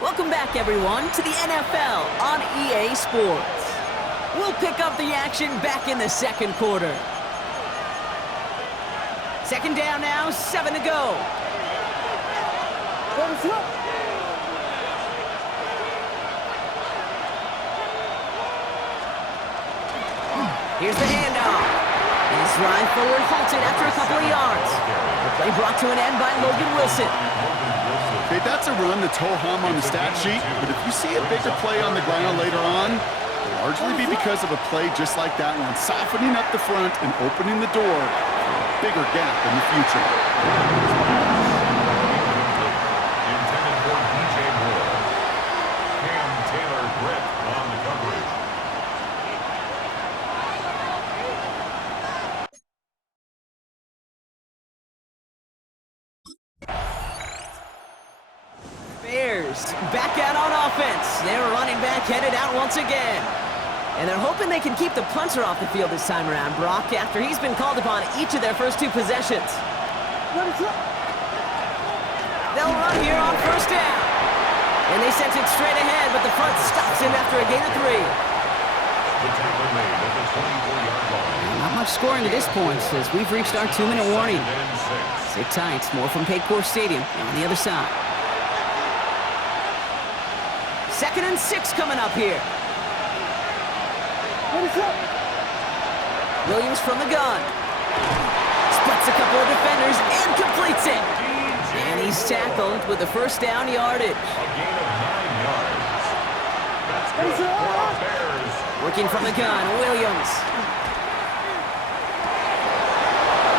Welcome back, everyone, to the NFL on EA Sports. We'll pick up the action back in the second quarter. Second down now, 7 to go. Here's the handoff. His drive forward halted after a couple of yards. The play brought to an end by Logan Wilson. Okay, that's a run that's ho-hum on the stat sheet, but if you see a bigger play on the ground later on, it'll largely be because of a play just like that one, softening up the front and opening the door for a bigger gap in the future. Intended for DJ Moore. Cam Taylor Britt on the coverage. Bears back out on offense. Their running back headed out once again. And they're hoping they can keep the punter off the field this time around, Brock, after he's been called upon each of their first two possessions. They'll run here on first down. And they sent it straight ahead, but the front stops him after a gain of 3. The tackle made at the 24-yard line. Not much scoring to this point, as we've reached our 2-minute warning. And 6. Sit tight, more from Paycor Stadium on the other side. 2nd and 6 coming up here. Williams from the gun. Splits a couple of defenders and completes it. And he's tackled with the first down yardage. A gain of 9 yards. That's good for our Bears. Working from the gun, Williams.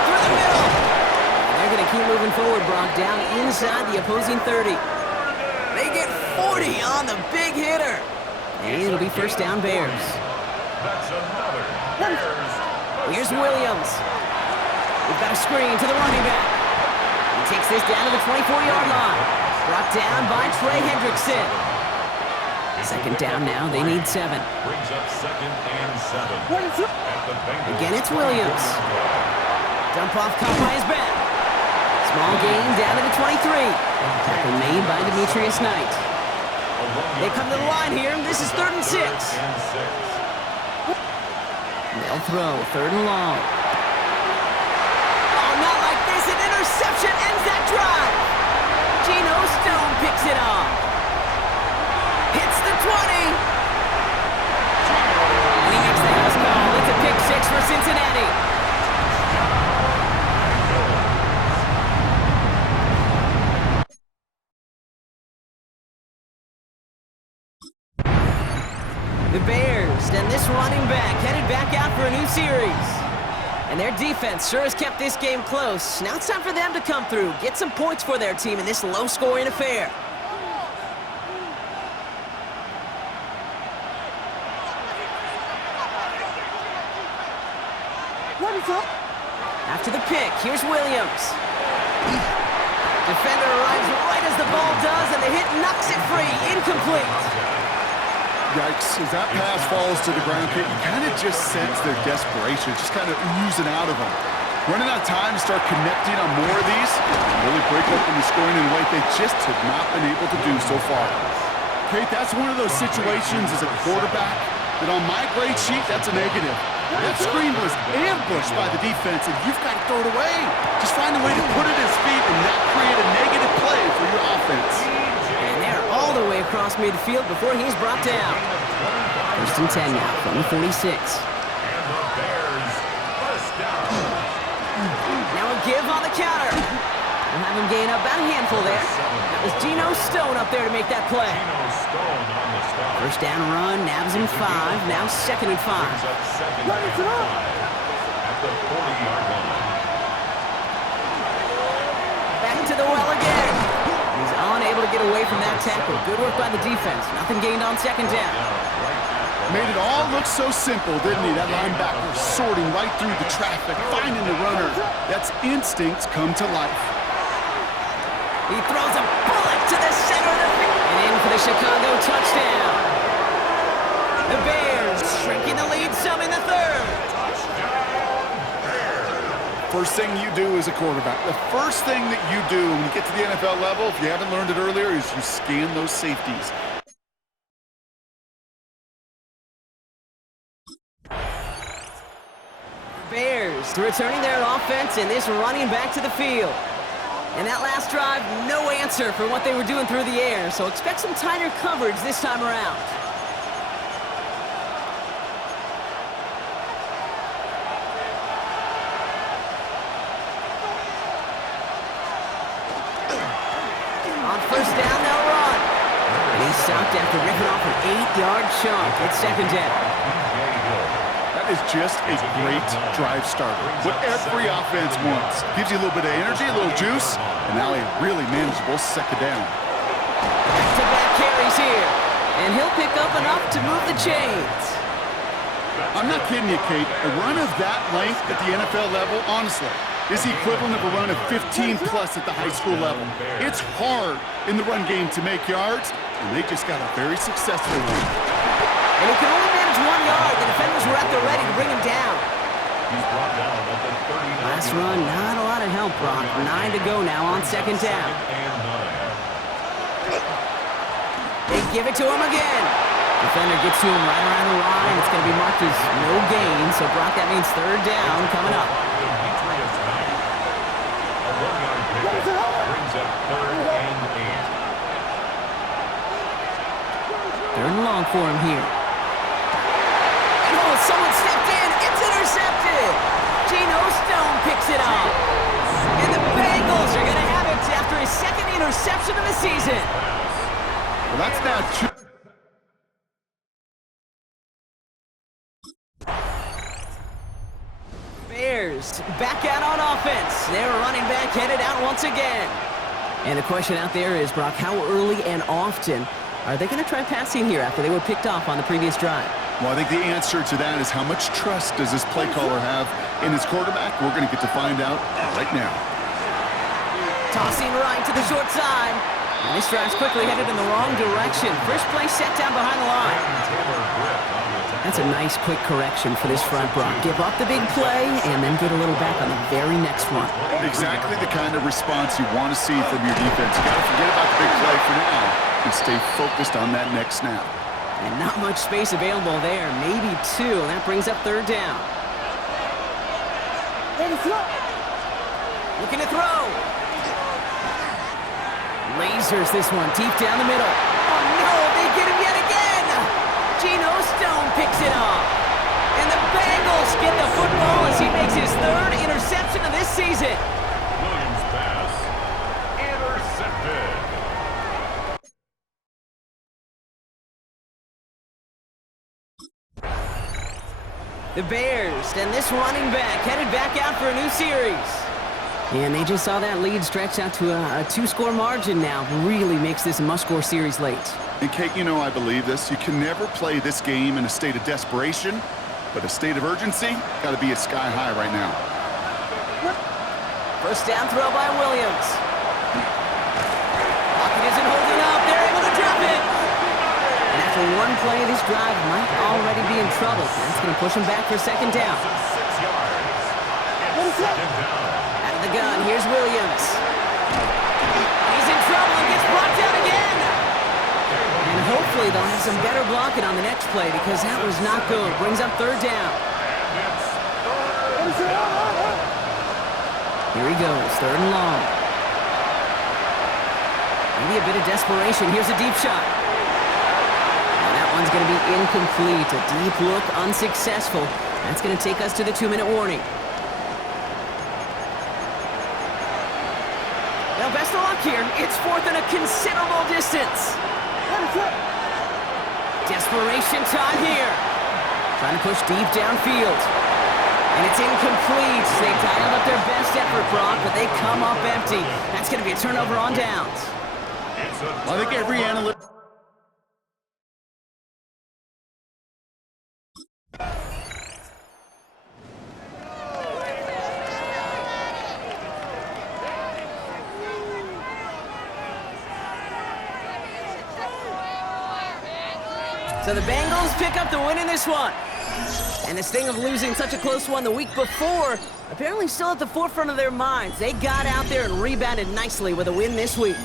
Through the middle. And they're going to keep moving forward, Brock, down inside the opposing 30. They get 40 on the big hitter. And it'll be first down Bears. That's another Bears. Here's Williams. We've got a screen to the running back. He takes this down to the 24-yard line. Brought down by Trey Hendrickson. Second down now, they need 7. Brings up 2nd and 7. At the Bengals. Again, it's Williams. Dump off caught by his back. Small gain down to the 23. Tackle made by Demetrius Knight. They come to the line here, and this is 3rd and 6. They'll throw, 3rd and long. Oh, not like this. An interception ends that drive. Geno Stone picks it off. Hits the 20. And he makes the house call. It's a pick 6 for Cincinnati. The Bears and this running back headed back out for a new series. And their defense sure has kept this game close. Now it's time for them to come through, get some points for their team in this low-scoring affair. After the pick, here's Williams. Defender arrives right as the ball does, and the hit knocks it free. Incomplete. Yikes, as that pass falls to the ground, you kind of just sense their desperation, just kind of oozing out of them. Running out of time to start connecting on more of these, and really break open the scoring in a way they just have not been able to do so far. Okay, that's one of those situations as a quarterback that on my grade sheet, that's a negative. That screen was ambushed by the defense, and you've got to throw it away. Just find a way to put it at his feet and not create a negative play for your offense. All the way across midfield before he's brought down. 1st and 10 now from the 46. And the Bears first down. Now a give on the counter. We'll have him gain up about a handful there. That was Geno Stone up there to make that play. Geno Stone on the stop. First down run, nabs him 5. Now 2nd and 5. Brings up 2nd and 5 at the 40-yard line. Back to the well again. He's unable to get away from that tackle. Good work by the defense. Nothing gained on 2nd down. Made it all look so simple, didn't he? That linebacker sorting right through the traffic, finding the runner. That's instincts come to life. He throws a bullet to the center of the field. And in for the Chicago touchdown. The Bears shrinking the lead some in the 3rd. First thing you do as a quarterback, the first thing that you do when you get to the NFL level, if you haven't learned it earlier, is you scan those safeties. Bears returning their offense and this running back to the field. And that last drive, no answer for what they were doing through the air, so expect some tighter coverage this time around. On first down, they'll run. And he's stopped after ripping off an 8-yard chunk. It's second down. That is just a great drive starter. What every offense wants. Gives you a little bit of energy, a little juice, and now a really manageable second down. Back-to-back carries here. And he'll pick up enough to move the chains. I'm not kidding you, Kate. A run of that length at the NFL level, honestly, is the equivalent of a run of 15-plus at the high school level. It's hard in the run game to make yards, and they just got a very successful one. And he can only manage 1 yard. The defenders were at the ready to bring him down. He's brought down at the 39. Last run, not a lot of help, Brock. 9 to go now on second down. They give it to him again. Defender gets to him right around the line. It's going to be marked as no gain, so Brock, that means third down coming up. Brings up 3rd and 8. Third and long for him here. And oh, someone stepped in. It's intercepted. Geno Stone picks it up. And the Bengals are going to have it after his second interception of the season. Well, that's now two. Bears back out on offense. They're running back headed out once again. And the question out there is, Brock, how early and often are they going to try passing here after they were picked off on the previous drive? Well, I think the answer to that is how much trust does this play caller have in his quarterback? We're going to get to find out right now. Tossing right to the short side. And this drive's quickly headed in the wrong direction. First play set down behind the line. That's a nice quick correction for this front, Brock. Give up the big play and then get a little back on the very next one. Exactly the kind of response you want to see from your defense. You got to forget about the big play for now and stay focused on that next snap. And not much space available there. Maybe 2, and that brings up third down. Looking to throw. Lasers this one deep down the middle. Oh no, they get him yet again. Geno Stone picks it up. And the Bengals get the football as he makes his 3rd interception of this season. Williams pass intercepted. The Bears and this running back headed back out for a new series. And they just saw that lead stretch out to a 2-score margin now. Really makes this a must-score series late. And Kate, you know I believe this. You can never play this game in a state of desperation, but a state of urgency got to be at sky high right now. First down throw by Williams. Pocket isn't holding up. They're able to drop it. And after one play, this drive might already be in trouble. That's going to push him back for second down. 6 yards. It's second down. Out of the gun, here's Williams. He's in trouble and gets brought down again. And hopefully they'll have some better blocking on the next play because that was not good. Brings up third down. Here he goes, third and long. Maybe a bit of desperation. Here's a deep shot. And that one's going to be incomplete. A deep look, unsuccessful. That's going to take us to the 2-minute warning. Well, best of luck here. It's 4th and a considerable distance. Desperation time here. Trying to push deep downfield. And it's incomplete. They dialed up their best effort, Brock, but they come up empty. That's going to be a turnover on downs. I think every analyst... So the Bengals pick up the win in this one. And this thing of losing such a close one the week before apparently still at the forefront of their minds. They got out there and rebounded nicely with a win this week.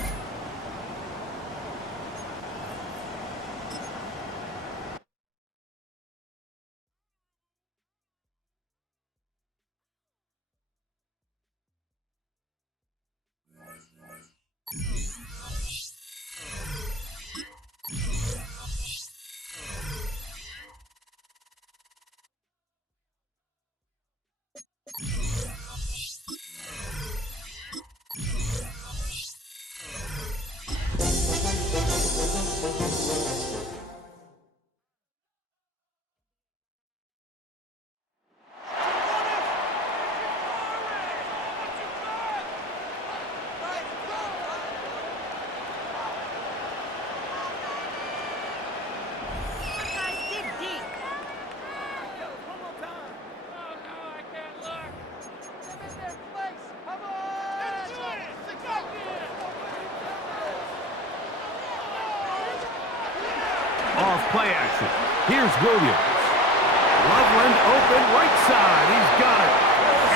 Off play action. Here's Williams. Loveland open right side. He's got it.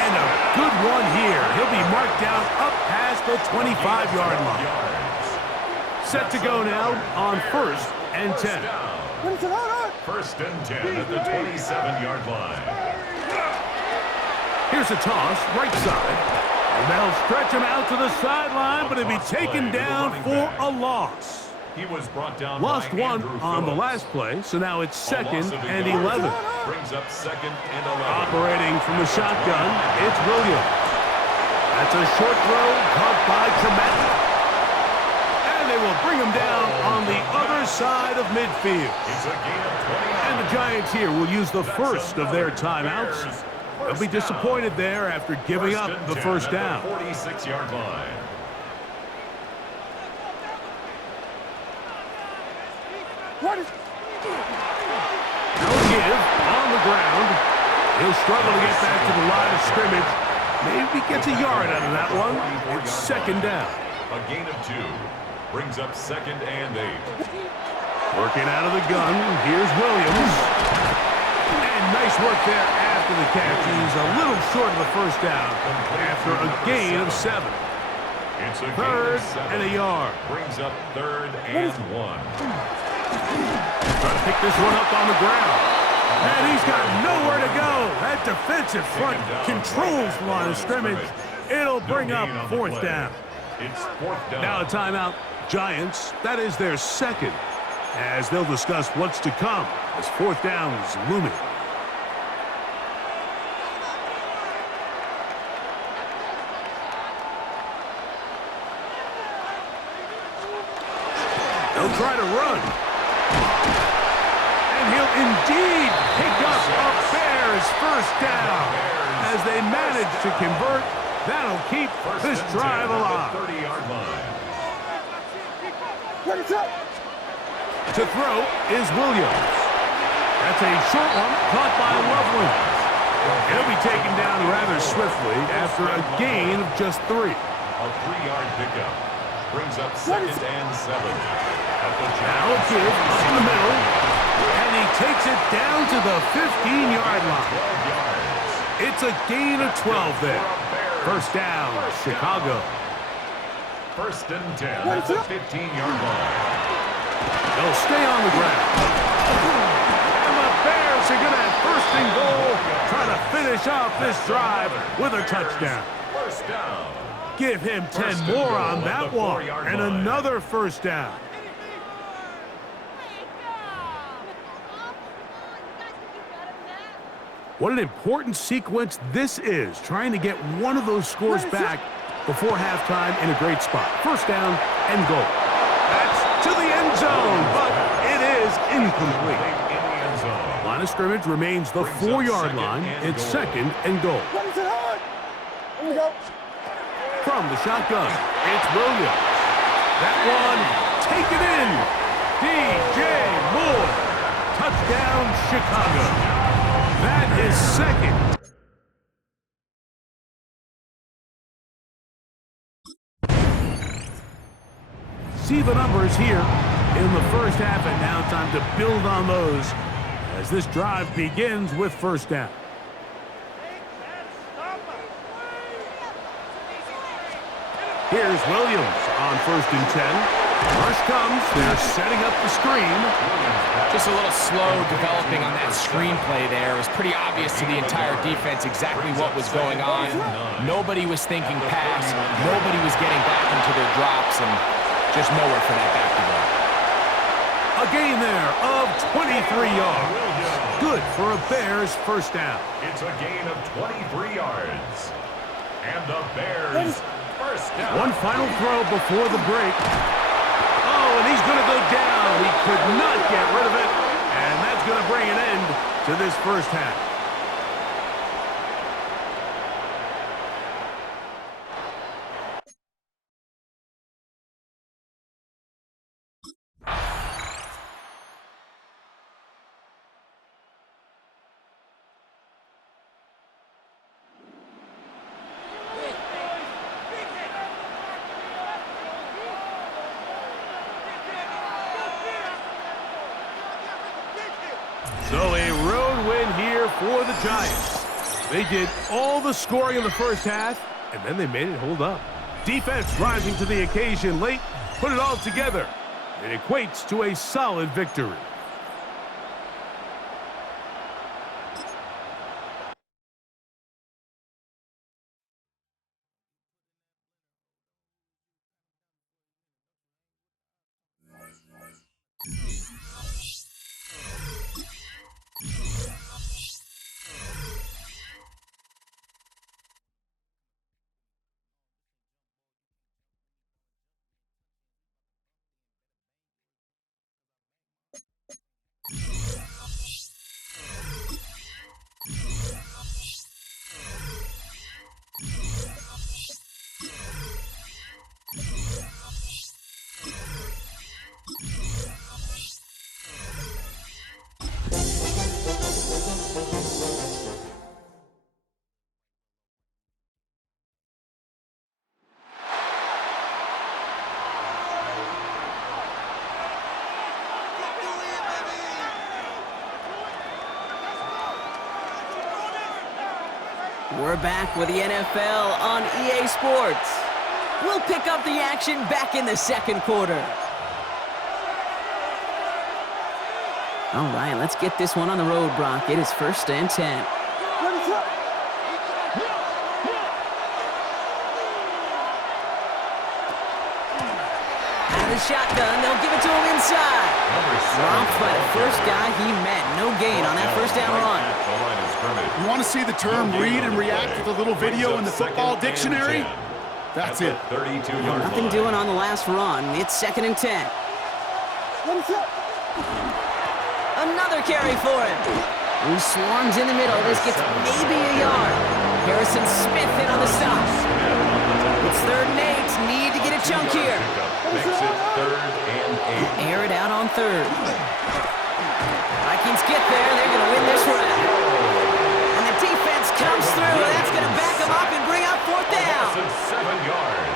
And a good one here. He'll be marked down up past the 25-yard line. Set to go now on 1st and 10. First and 10 at the 27-yard line. Here's a toss, right side. And they'll stretch him out to the sideline, but he'll be taken down for a loss. He was brought down Lost by one Andrew on the Phillips. last play, so now it's 2nd and A loss of 11. brings up 2nd and 11. Operating from the shotgun, it's Williams. That's a short throw caught by Komet. And they will bring him down on the other side of midfield. It's a gain of 20. And the Giants here will use the first of their timeouts. They'll be disappointed there after giving up the first down. 46-yard line. Now give on the ground. He'll struggle to get back to the line of scrimmage. Maybe gets a yard out of that one. It's 2nd down. A gain of 2 brings up 2nd and 8. Working out of the gun. Here's Williams. And nice work there after the catch. He's a little short of the first down after a gain of 7. It's a 3rd gain of 7. and a yard. Brings up 3rd and 1. Trying to pick this one up on the ground. And he's got nowhere to go. That defensive front controls the line of scrimmage. It'll bring up 4th down. It's 4th down. Now a timeout. Giants, that is their 2nd, as they'll discuss what's to come as 4th down is looming. They'll try to run. And he'll indeed pick up a Bears first down. As they manage to convert, that'll keep this drive alive. 30-yard line. To throw is Williams. That's a short one caught by Loveland. He'll be taken down rather swiftly after a gain of just 3. A 3-yard pickup. Brings up 2nd and 7. Now a give up in the middle. And he takes it down to the 15-yard line. 12 yards. It's a gain of 12 there. First down, Chicago. 1st and 10 at the 15-yard line. They'll stay on the ground. And the Bears are going to have 1st and goal, trying to finish off this drive with a touchdown. First down. Give him 10 more on that one, and another first down. What an important sequence this is, trying to get one of those scores back before halftime in a great spot. First down and goal. That's to the end zone, but it is incomplete. In the end zone. Line of scrimmage remains the 4-yard line. It's 2nd and goal. Here we go. From the shotgun, it's Williams. That one, taken in. DJ Moore. Touchdown, Chicago. That is 2nd. See the numbers here in the first half, and now time to build on those as this drive begins with first down. Here's Williams on 1st and 10. Rush comes. They're setting up the screen. Just a little slow developing on that screenplay there. It was pretty obvious to the entire defense exactly what was going on. Nobody was thinking pass. Nobody was getting back into their drops, and just nowhere for that back to go. A gain there of 23 yards. Good for a Bears first down. It's a gain of 23 yards. And the Bears first down. One final throw before the break. Oh, and he's going to go down. He could not get rid of it. And that's going to bring an end to this first half. So a road win here for the Giants. They did all the scoring in the first half, and then they made it hold up. Defense rising to the occasion late, put it all together. It equates to a solid victory. We're back with the NFL on EA Sports. We'll pick up the action back in the second quarter. All right, let's get this one on the road, Brock. It is 1st and 10. Out of the shotgun, they'll give it to him inside. Dropped by the first guy he met. No gain on that first down run. You want to see the term read and react with a little video in the football dictionary? That's it. Nothing doing on the last run. It's 2nd and 10. Another carry for him. He swarms in the middle. This gets maybe a yard. Harrison Smith in on the stop. It's 3rd and 8. Need to get a chunk here. Makes it 3rd and 8. Air it out on 3rd. Vikings get there. They're going to win this round. And the defense comes through. That's going to back them up and bring up 4th down. 7 yards.